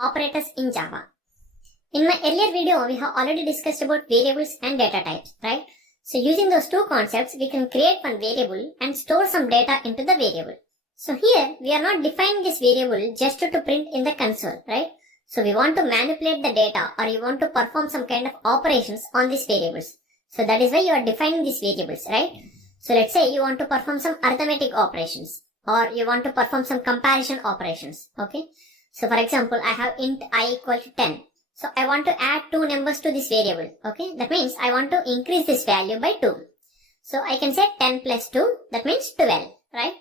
Operators in Java. In my earlier video, we have already discussed about variables and data types, right? So using those two concepts, we can create one variable and store some data into the variable. So here, we are not defining this variable just to print in the console, right? So we want to manipulate the data, or you want to perform some kind of operations on these variables. So that is why you are defining these variables, right? So let's say you want to perform some arithmetic operations, or you want to perform some comparison operations, okay? So for example, I have int I equal to 10. So I want to add two numbers to this variable, okay? That means I want to increase this value by 2. So I can say 10 plus 2, that means 12, right?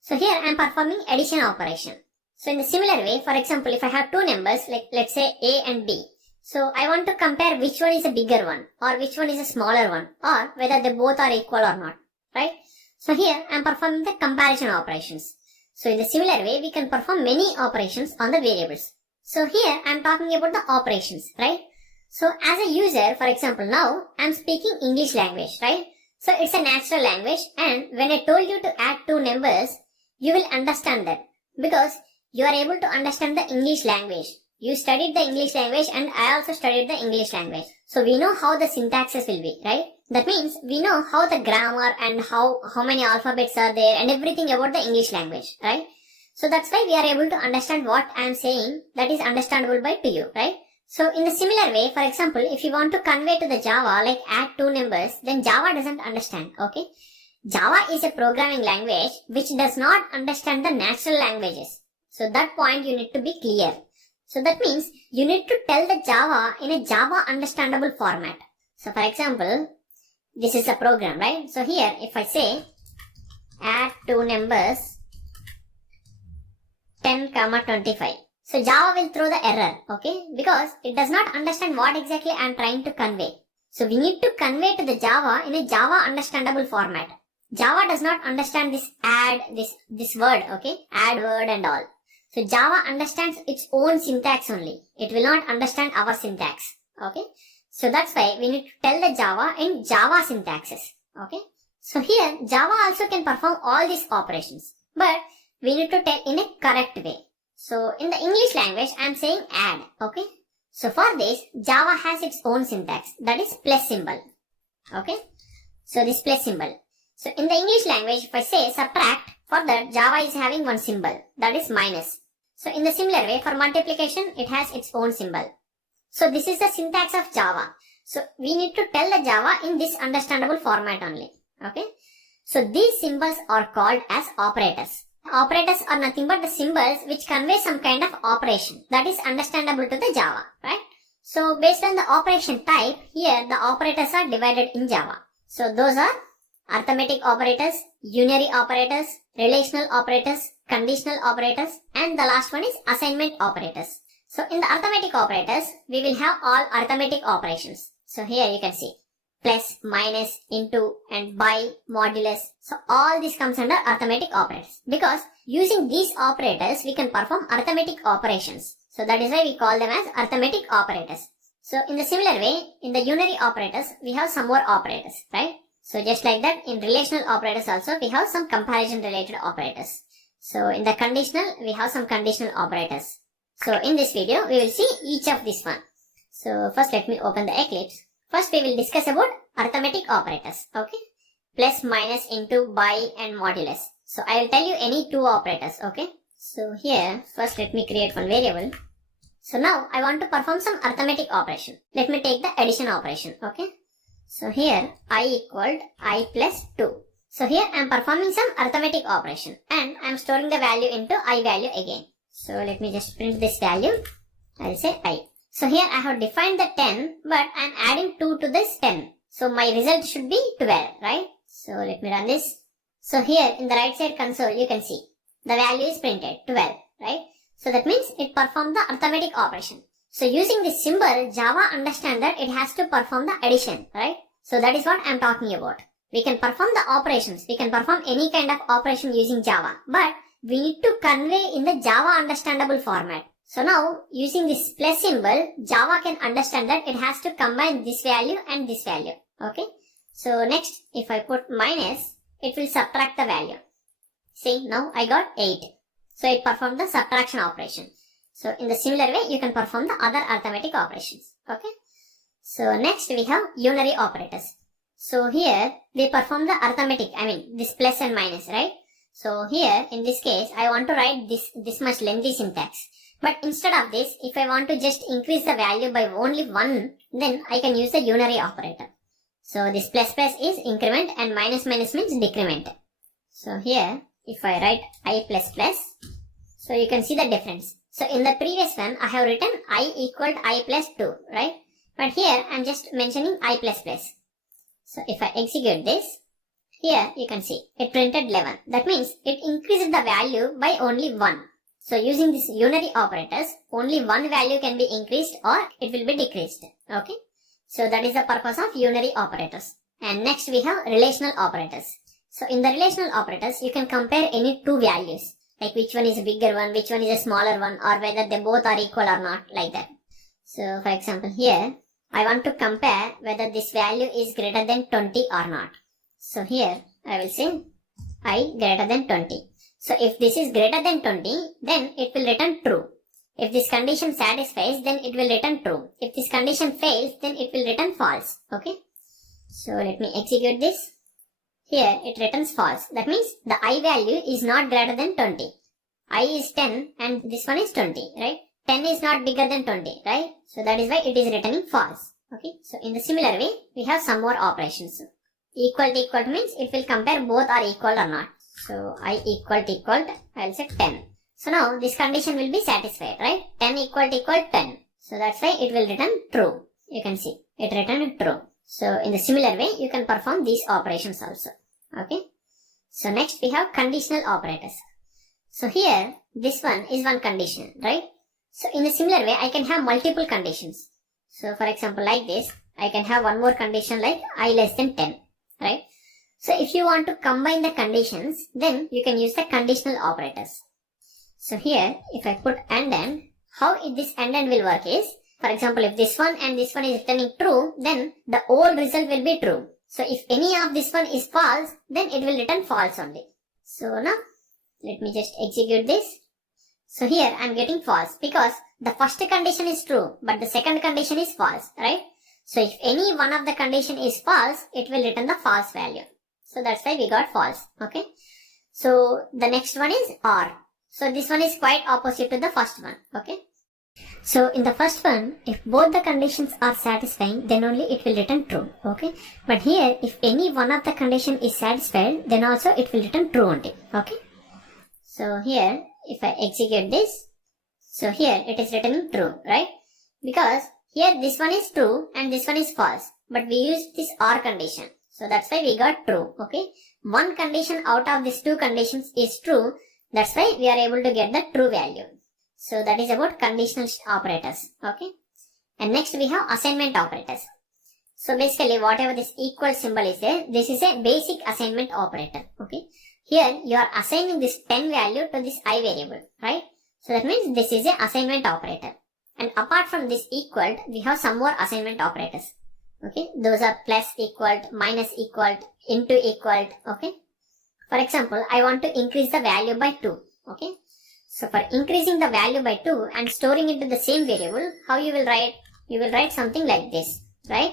So here I am performing addition operation. So in the similar way, for example, if I have two numbers, like let's say A and B. So I want to compare which one is a bigger one, or which one is a smaller one, or whether they both are equal or not, right? So here I am performing the comparison operations. So in the similar way, we can perform many operations on the variables. So here I am talking about the operations, right? So as a user, for example, now I am speaking English language, right? So it's a natural language, and when I told you to add two numbers, you will understand that because you are able to understand the English language. You studied the English language and I also studied the English language. So we know how the syntaxes will be, right? That means we know how the grammar and how many alphabets are there and everything about the English language, right? So that's why we are able to understand what I am saying that is understandable by to you, right? So in the similar way, for example, if you want to convey to the Java, like add two numbers, then Java doesn't understand, okay? Java is a programming language which does not understand the natural languages. So that point you need to be clear. So that means you need to tell the Java in a Java understandable format. So for example, this is a program, right? So here if I say add two numbers 10, 25. So Java will throw the error, okay? Because it does not understand what exactly I am trying to convey. So we need to convey to the Java in a Java understandable format. Java does not understand this add, this word, okay? Add word and all. So Java understands its own syntax only. It will not understand our syntax, okay? So that's why we need to tell the Java in Java syntaxes, okay? So here Java also can perform all these operations, but we need to tell in a correct way. So in the English language, I am saying add, okay? So for this, Java has its own syntax, that is plus symbol, okay? So this plus symbol. So in the English language, if I say subtract, for that Java is having one symbol, that is minus. So in the similar way, for multiplication, it has its own symbol. So this is the syntax of Java. So we need to tell the Java in this understandable format only, okay? So these symbols are called as operators. Operators are nothing but the symbols which convey some kind of operation that is understandable to the Java, right? So based on the operation type, here the operators are divided in Java. So those are arithmetic operators, unary operators, relational operators, conditional operators, and the last one is assignment operators. So in the arithmetic operators, we will have all arithmetic operations. So here you can see plus, minus, into, and by, modulus. So all this comes under arithmetic operators. Because using these operators, we can perform arithmetic operations. So that is why we call them as arithmetic operators. So in the similar way, in the unary operators, we have some more operators, right? So just like that, in relational operators also, we have some comparison related operators. So in the conditional, we have some conditional operators. So in this video, we will see each of this one. So first let me open the Eclipse. First we will discuss about arithmetic operators, okay? Plus, minus, into, by, and modulus. So I will tell you any two operators, okay? So here, first let me create one variable. So now I want to perform some arithmetic operation. Let me take the addition operation, okay? So here I equaled I plus 2. So here I am performing some arithmetic operation and I am storing the value into I value again. So let me just print this value. I will say I. So here I have defined the 10, but I am adding 2 to this 10. So my result should be 12, right? So let me run this. So here in the right side console you can see the value is printed 12, right? So that means it performed the arithmetic operation. So using this symbol, Java understands that it has to perform the addition, right? So that is what I am talking about. We can perform the operations. We can perform any kind of operation using Java, but we need to convey in the Java understandable format. So now using this plus symbol, Java can understand that it has to combine this value and this value, okay? So next, if I put minus, it will subtract the value. See, now I got 8. So it performed the subtraction operation. So in the similar way, you can perform the other arithmetic operations. Okay. So next we have unary operators. So here we perform the arithmetic, this plus and minus, right? So here in this case, I want to write this much lengthy syntax. But instead of this, if I want to just increase the value by only 1, then I can use the unary operator. So this plus plus is increment and minus minus means decrement. So here, if I write I plus plus, so you can see the difference. So in the previous one, I have written I equal to I plus 2, right? But here, I am just mentioning I plus plus. So if I execute this, here you can see, it printed 11. That means it increases the value by only 1. So using these unary operators, only one value can be increased or it will be decreased. Okay. So that is the purpose of unary operators. And next we have relational operators. So in the relational operators, you can compare any two values. Like which one is a bigger one, which one is a smaller one, or whether they both are equal or not, like that. So for example here, I want to compare whether this value is greater than 20 or not. So here I will say I greater than 20. So if this is greater than 20, then it will return true. If this condition satisfies, then it will return true. If this condition fails, then it will return false. Okay. So let me execute this. Here it returns false. That means the I value is not greater than 20. I is 10 and this one is 20, right? 10 is not bigger than 20, right? So that is why it is returning false. Okay. So in the similar way, we have some more operations. Equal to equal to means it will compare both are equal or not. So I equal to, I will say 10. So now this condition will be satisfied, right? 10 equal to 10. So that's why it will return true. You can see it returned true. So in the similar way, you can perform these operations also. Okay. So next we have conditional operators. So here this one is one condition, right? So in a similar way, I can have multiple conditions. So for example, like this, I can have one more condition like I less than 10, right? So if you want to combine the conditions, then you can use the conditional operators. So here, if I put and, how this and will work is, for example, if this one and this one is returning true, then the old result will be true. So if any of this one is false, then it will return false only. So now, let me just execute this. So here I am getting false because the first condition is true, but the second condition is false, right? So if any one of the condition is false, it will return the false value. So that's why we got false. Okay. So the next one is OR. So this one is quite opposite to the first one. Okay. So in the first one, if both the conditions are satisfying, then only it will return true. Okay. But here, if any one of the condition is satisfied, then also it will return true only. Okay. So here, if I execute this, so here it is returning true, right? Because here this one is true and this one is false. But we used this OR condition. So that's why we got true. Okay. One condition out of these two conditions is true. That's why we are able to get the true value. So that is about conditional operators. Okay. And next we have assignment operators. So basically whatever this equal symbol is there, this is a basic assignment operator. Okay. Here you are assigning this 10 value to this I variable, right? So that means this is a assignment operator. And apart from this equal, we have some more assignment operators. Okay. Those are plus equal, minus equal, into equal. Okay. For example, I want to increase the value by 2. Okay. So for increasing the value by 2 and storing it to the same variable, how you will write? You will write something like this, right?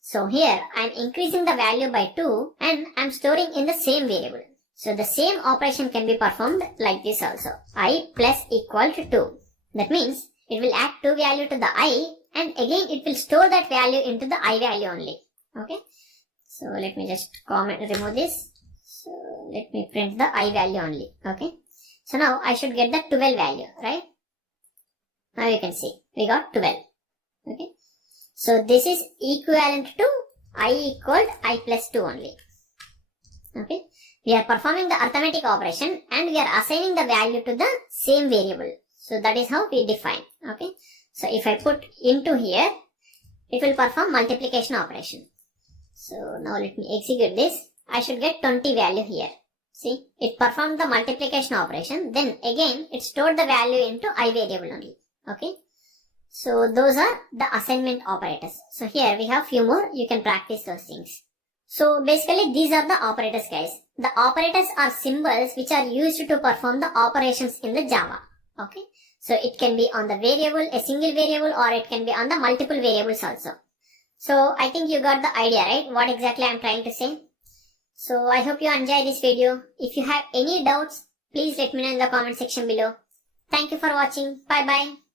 So here I am increasing the value by 2 and I am storing in the same variable. So the same operation can be performed like this also. I plus equal to 2. That means it will add 2 value to the I and again it will store that value into the I value only. Okay. So let me just remove this. So let me print the I value only. Okay. So now I should get the 12 value, right? Now you can see we got 12. Okay. So this is equivalent to I equal I plus 2 only. Okay. We are performing the arithmetic operation and we are assigning the value to the same variable. So that is how we define. Okay. So if I put into here, it will perform multiplication operation. So now let me execute this. I should get 20 value here. See, it performed the multiplication operation. Then again, it stored the value into I variable only. Okay. So those are the assignment operators. So here we have few more. You can practice those things. So basically these are the operators, guys. The operators are symbols which are used to perform the operations in the Java. Okay. So it can be on the variable, a single variable, or it can be on the multiple variables also. So I think you got the idea, right? What exactly I'm trying to say. So I hope you enjoy this video. If you have any doubts, please let me know in the comment section below. Thank you for watching. Bye bye.